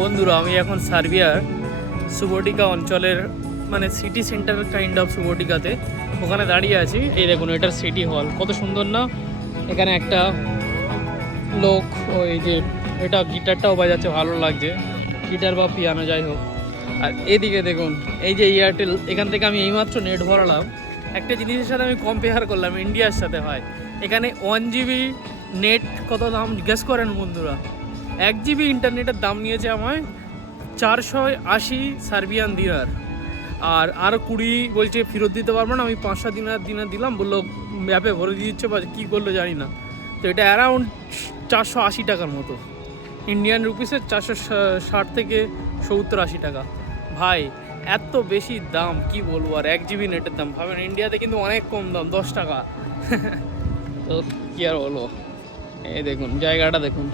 বন্ধুরা, আমি এখন সার্বিয়ার সুবোটিকা অঞ্চলের মানে সিটি সেন্টার কাইন্ড অফ সুবোটিকাতে ওখানে দাঁড়িয়ে আছি। এই দেখুন, এটার সিটি হল কত সুন্দর না। এখানে একটা লোক ওই যে এটা গিটারটাও বাজাচ্ছে, ভালো লাগছে, গিটার বা পিয়ানো যাই হোক। আর এদিকে দেখুন, এই যে এয়ারটেল, এখান থেকে আমি এইমাত্র নেট ভরালাম। একটা জিনিসের সাথে আমি কম্পেয়ার করলাম, ইন্ডিয়ার সাথে হয়। এখানে 1 GB নেট কত দাম জিজ্ঞেস করেন বন্ধুরা? 1 GB ইন্টারনেটের দাম নিয়েছে আমায় 480 সার্বিয়ান দিনার। আর 20 বলছে ফেরত দিতে পারবো না। আমি 5-7 দিনার দিলাম, বললো অ্যাপে ভরে দিয়ে দিচ্ছে বা কী করলো জানি না। তো এটা অ্যারাউন্ড 480 টাকার মতো, ইন্ডিয়ান রুপিসের 460 থেকে 70-80 টাকা। ভাই এত বেশি দাম, কি বলবো। আর 1 GB নেটের দাম ভাবেন, ইন্ডিয়াতে কিন্তু অনেক কম দাম, 10 টাকা। তো কী আর বলবো। এই দেখুন জায়গাটা দেখুন।